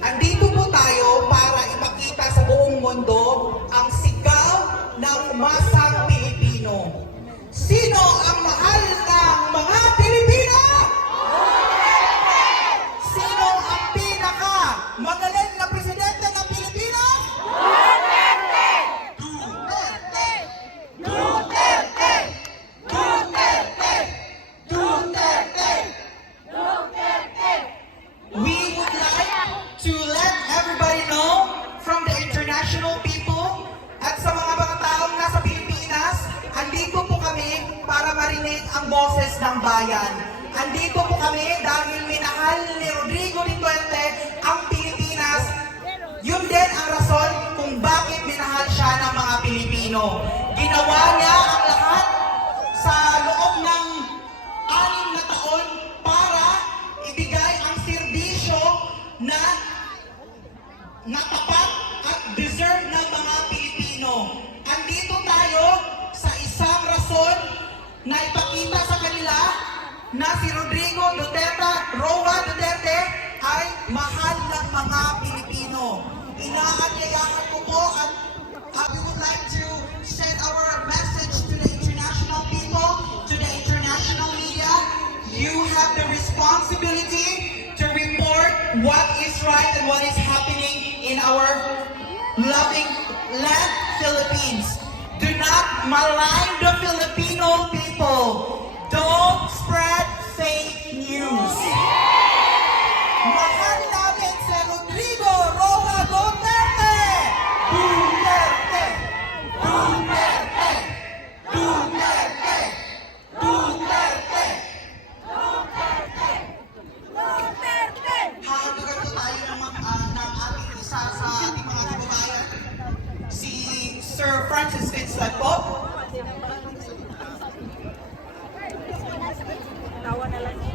Andito po tayo para ipakita sa buong mundo ang sigaw ng masang Pilipino. Sino ang mahal ng mga Pilipino? Sino ang pinaka magaling na presidente ng Pilipinas? Duterte! Duterte! Duterte! Duterte! Duterte! We would like to let everybody know from the international people at sa mga taong nasa Pilipinas, andito po kami para marinig ang boses ng bayan. Andito po kami dahil minahal ni Rodrigo Duterte ang Pilipinas. Yun din ang rason kung bakit minahal siya ng mga Pilipino. Ginawa niya ang lahat sa loob ng 6 na taon para ibigay ang serbisyo na tapat at deserve ng mga Pilipino. Andito tayo sa isang rason na ipakita sa kanila na si Rodrigo Duterte, Roa Duterte ay mahal ng mga Pilipino. Inaanyayahan ko po at we would like to send our message to the international people, to the international media. You have the responsibility to report what is right and what is happening in our loving land, Philippines. Do not malign the Filipino people. Don't spread fake news. Mahal namin si Rodrigo Roa Duterte! Duterte! Duterte! Duterte! Duterte! Hahatugan po tayo ng ating isa sa ating mga kababayan, si Sir Francis Vincent po. Tawa na lang.